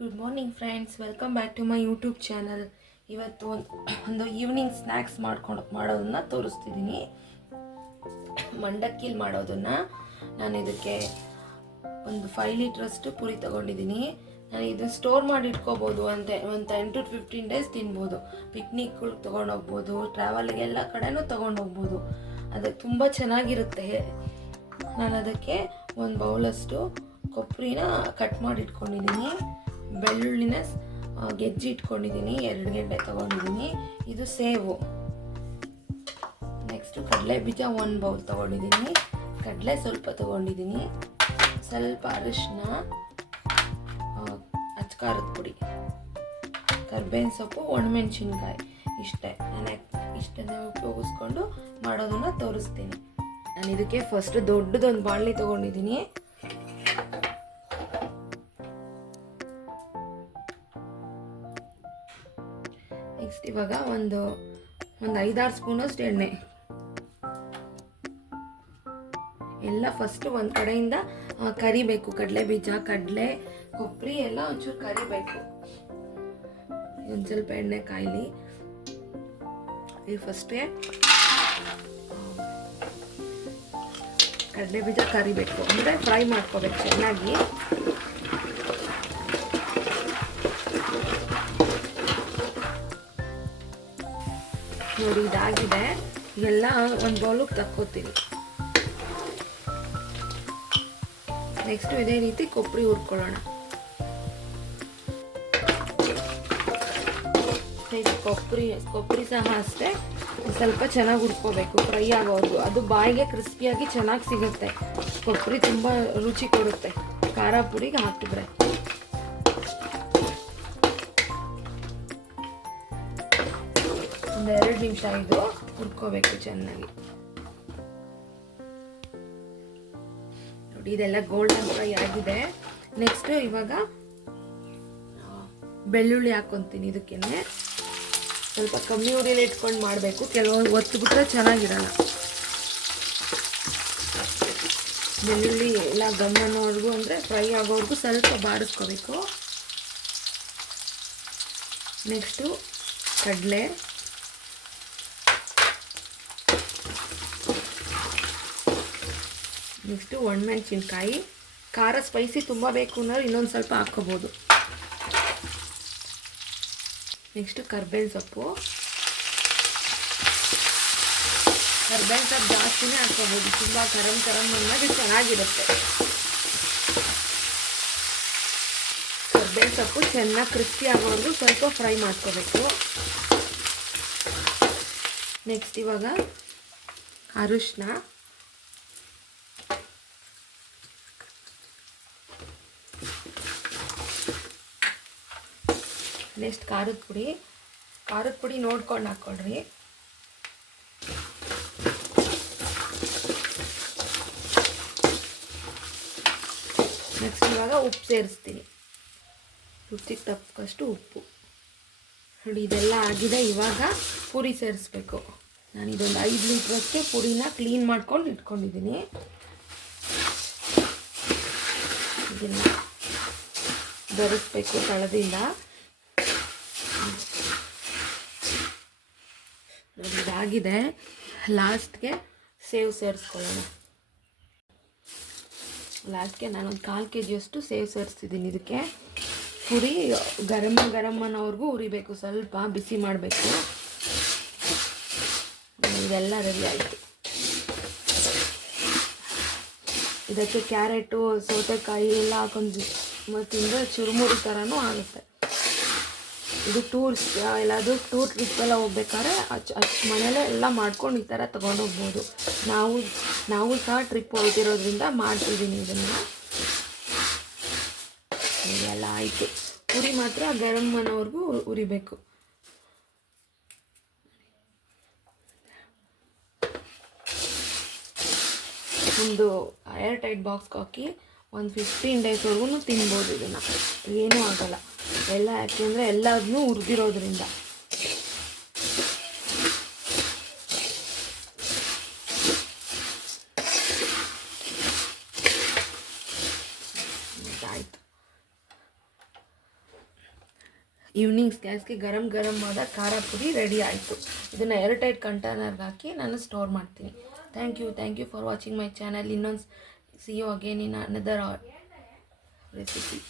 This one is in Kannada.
Good morning friends, welcome back to my YouTube channel. ಇವತ್ತು ಒಂದು ಈವ್ನಿಂಗ್ ಸ್ನ್ಯಾಕ್ಸ್ ಮಾಡೋದನ್ನ ತೋರಿಸ್ತಿದ್ದೀನಿ. ಮಂಡಕ್ಕಿಲಿ ಮಾಡೋದನ್ನು ನಾನು ಇದಕ್ಕೆ ಒಂದು 5 ಲೀಟ್ರಷ್ಟು ಪುರಿ ತೊಗೊಂಡಿದ್ದೀನಿ. ನಾನು ಇದು ಸ್ಟೋರ್ ಮಾಡಿ ಇಟ್ಕೋಬೋದು, ಒಂದು 10 to 15 ಡೇಸ್ ತಿನ್ಬೋದು. ಪಿಕ್ನಿಕ್ಗಳಿಗೆ ತೊಗೊಂಡೋಗ್ಬೋದು, ಟ್ರಾವೆಲ್ಗೆಲ್ಲ ಕಡೆನೂ ತೊಗೊಂಡೋಗ್ಬೋದು. ಅದು ತುಂಬ ಚೆನ್ನಾಗಿರುತ್ತೆ. ನಾನು ಅದಕ್ಕೆ ಒಂದು ಬೌಲಷ್ಟು ಕೊಬ್ಬರಿನ ಕಟ್ ಮಾಡಿ ಇಟ್ಕೊಂಡಿದ್ದೀನಿ. ಬೆಳ್ಳುಳ್ಳಿನ ಗೆಜ್ಜಿ ಇಟ್ಕೊಂಡಿದ್ದೀನಿ, 2 ಗೆಡ್ಡೆ ತೊಗೊಂಡಿದ್ದೀನಿ. ಇದು ಸೇವು. ನೆಕ್ಸ್ಟು ಕಡಲೆ ಬೀಜ 1 ಬೌಲ್ ತೊಗೊಂಡಿದ್ದೀನಿ. ಕಡಲೆ ಸ್ವಲ್ಪ ತೊಗೊಂಡಿದ್ದೀನಿ. ಸ್ವಲ್ಪ ಅರಿಶಿನ, ಅಚ್ಕಾರದ ಪುಡಿ, ಕರ್ಬೇವಿನ ಸೊಪ್ಪು, ಒಣಮೆಣಸಿನ್ಕಾಯಿ. ಇಷ್ಟನ್ನೇ ಉಪಯೋಗಿಸ್ಕೊಂಡು ಮಾಡೋದನ್ನು ತೋರಿಸ್ತೀನಿ. ನಾನು ಇದಕ್ಕೆ ಫಸ್ಟ್ ದೊಡ್ಡದೊಂದು ಬಾಣಲಿ ತೊಗೊಂಡಿದ್ದೀನಿ. ನೆಕ್ಸ್ಟ್ ಇವಾಗ ಒಂದು 5-6 ಸ್ಪೂನಷ್ಟು ಎಣ್ಣೆ. ಎಲ್ಲ ಫಸ್ಟ್ ಒಂದು ಕಡೆಯಿಂದ ಕರಿಬೇಕು. ಕಡಲೆ ಬೀಜ, ಕಡಲೆ, ಕೊಬ್ಬರಿ ಎಲ್ಲ ಒಂಚೂರು ಕರಿಬೇಕು. ಒಂದು ಸ್ವಲ್ಪ ಎಣ್ಣೆ ಕಾಯಿಲಿ. ಈ ಫಸ್ಟ್ಗೆ ಕಡಲೆ ಬೀಜ ಕರಿಬೇಕು, ಅಂದರೆ ಫ್ರೈ ಮಾಡ್ಕೋಬೇಕು ಚೆನ್ನಾಗಿ. ನೋಡಿ, ಇದಾಗಿದೆ. ಎಲ್ಲ ಒಂದು ಬೌಲಿಗೆ ತಕ್ಕೋತೀನಿ. ನೆಕ್ಸ್ಟು ಇದೇ ರೀತಿ ಕೊಬ್ಬರಿ ಹುರ್ಕೊಳ್ಳೋಣ. ಕೊಬ್ಬರಿ ಸಹ ಅಷ್ಟೇ ಸ್ವಲ್ಪ ಚೆನ್ನಾಗಿ ಹುರ್ಕೋಬೇಕು, ಫ್ರೈ ಆಗೋವರೆಗೂ. ಅದು ಬಾಯಿಗೆ ಕ್ರಿಸ್ಪಿಯಾಗಿ ಚೆನ್ನಾಗಿ ಸಿಗುತ್ತೆ. ಕೊಬ್ಬರಿ ತುಂಬ ರುಚಿ ಕೊಡುತ್ತೆ ಖಾರ ಪುರಿಗೆ ಹಾಕಿದ್ರೆ. ಒಂದು 2 ನಿಮಿಷ ಇದು ಹುರ್ಕೋಬೇಕು ಚೆನ್ನಾಗಿ. ನೋಡಿ, ಇದೆಲ್ಲ ಗೋಲ್ಡನ್ ಫ್ರೈ ಆಗಿದೆ. ನೆಕ್ಸ್ಟ್ ಇವಾಗ ಬೆಳ್ಳುಳ್ಳಿ ಹಾಕ್ಕೊಂತೀನಿ. ಇದಕ್ಕೇನೆ ಸ್ವಲ್ಪ ಕಮ್ಮಿ ಉರಿಯಲ್ಲಿ ಇಟ್ಕೊಂಡು ಮಾಡಬೇಕು, ಕೆಲವೊಂದು ಒತ್ತಿಬಿಟ್ರೆ ಚೆನ್ನಾಗಿರಲ್ಲ. ಬೆಳ್ಳುಳ್ಳಿ ಎಲ್ಲ ಗಮ್ಮನವರೆಗೂ, ಅಂದರೆ ಫ್ರೈ ಆಗೋವರೆಗೂ ಸ್ವಲ್ಪ ಬಾಡಿಸ್ಕೋಬೇಕು. ನೆಕ್ಸ್ಟು ಕಡಲೆ, ನೆಕ್ಸ್ಟು ಒಣಮೆಣಸಿನ್ಕಾಯಿ. ಖಾರ ಸ್ಪೈಸಿ ತುಂಬ ಬೇಕು ಅನ್ನೋರು ಇನ್ನೊಂದು ಸ್ವಲ್ಪ ಹಾಕ್ಕೋಬೋದು. ನೆಕ್ಸ್ಟು ಕರ್ಬೇವಿನ ಸೊಪ್ಪು. ಕರ್ಬೇವಿನ ಸೊಪ್ಪು ಜಾಸ್ತಿನೇ ಹಾಕ್ಕೋಬೋದು, ತುಂಬ ಕರಮ್ ಅನ್ನೋದು ಚೆನ್ನಾಗಿರುತ್ತೆ. ಕರ್ಬೇವಿನ ಸೊಪ್ಪು ಚೆನ್ನಾಗಿ ಕ್ರಿಸ್ಪಿ ಆಗೋವರೆಗೂ ಸ್ವಲ್ಪ ಫ್ರೈ ಮಾಡ್ಕೋಬೇಕು. ನೆಕ್ಸ್ಟ್ ಇವಾಗ ಅರಿಶಿನ, ನೆಕ್ಸ್ಟ್ ಖಾರದ ಪುಡಿ ನೋಡ್ಕೊಂಡು ಹಾಕ್ಕೊಳ್ರಿ. ನೆಕ್ಸ್ಟ್ ಇವಾಗ ಉಪ್ಪು ಸೇರಿಸ್ತೀನಿ, ರುಚಿಗೆ ತಕ್ಕಷ್ಟು ಉಪ್ಪು. ನೋಡಿ, ಇದೆಲ್ಲ ಆಗಿದೆ. ಇವಾಗ ಪುರಿ ಸೇರಿಸ್ಬೇಕು. ನಾನು ಇದೊಂದು 5 ಲೀಟ್ರಷ್ಟು ಪುರಿನ ಕ್ಲೀನ್ ಮಾಡ್ಕೊಂಡು ಇಟ್ಕೊಂಡಿದ್ದೀನಿ. ಇದನ್ನು ಬೆರೆಸ್ಬೇಕು ತಳದಿಂದ. ಇದಾಗಿದೆ. ಲಾಸ್ಟ್ಗೆ ಸೇವ್ ಸೇರಿಸ್ಕೊಳ್ಳೋಣ. ಲಾಸ್ಟ್ಗೆ ನಾನೊಂದು 1/4 kg ಸೇವ್ ಸೇರಿಸ್ತಿದ್ದೀನಿ. ಇದಕ್ಕೆ ಪುರಿ ಗರಮ್ ಅನ್ನೋವರೆಗೂ ಉರಿಬೇಕು, ಸ್ವಲ್ಪ ಬಿಸಿ ಮಾಡಬೇಕು. ಇದೆಲ್ಲ ರೆಡಿ ಆಯಿತು. ಇದಕ್ಕೆ ಕ್ಯಾರೆಟು, ಸೌತೆಕಾಯಿ ಎಲ್ಲ ಹಾಕೊಂಡು ತಿಂದರೆ ಚುರುಮುರಿ ಥರನೂ ಆಗುತ್ತೆ. ಇದು ಎಲ್ಲಾದರೂ ಟೂರ್ ಟ್ರಿಪ್ಪೆಲ್ಲ ಹೋಗ್ಬೇಕಾದ್ರೆ ಮನೇಲೇ ಎಲ್ಲ ಮಾಡ್ಕೊಂಡು ಈ ಥರ ತೊಗೊಂಡೋಗ್ಬೋದು. ನಾವು ಸಹ ಟ್ರಿಪ್ ಹೋಗ್ತಿರೋದ್ರಿಂದ ಮಾಡ್ತಿದ್ದೀನಿ ಇದನ್ನು. ಇದೆಲ್ಲ ಆಯಿತು. ಪುರಿ ಮಾತ್ರ ಗರಮ್ ಅನ್ನೋವರೆಗೂ ಉರಿಬೇಕು. ಒಂದು ಏರ್ ಟೈಟ್ ಬಾಕ್ಸ್ಗೆ ಹಾಕಿ ಒಂದು 15 ಡೇಸ್ವರೆಗೂ ತಿನ್ಬೋದು. ಇದನ್ನು ಏನೂ ಆಗೋಲ್ಲ. ಎಲ್ಲ ಯಾಕೆಂದರೆ ಎಲ್ಲದನ್ನೂ ಹುರಿದಿರೋದ್ರಿಂದ. ಆಯಿತು. ಈವ್ನಿಂಗ್ ಸ್ನ್ಯಾಕ್ಸ್ಗೆ ಗರಂ ಆದ ಖಾರ ಪುಡಿ ರೆಡಿ ಆಯಿತು. ಇದನ್ನು ಏರ್ಟೈಟ್ ಕಂಟೈನರ್ಗೆ ಹಾಕಿ ನಾನು ಸ್ಟೋರ್ ಮಾಡ್ತೀನಿ. Thank you for watching my channel. ಇನ್ನೊಂದು see you again in another recipe.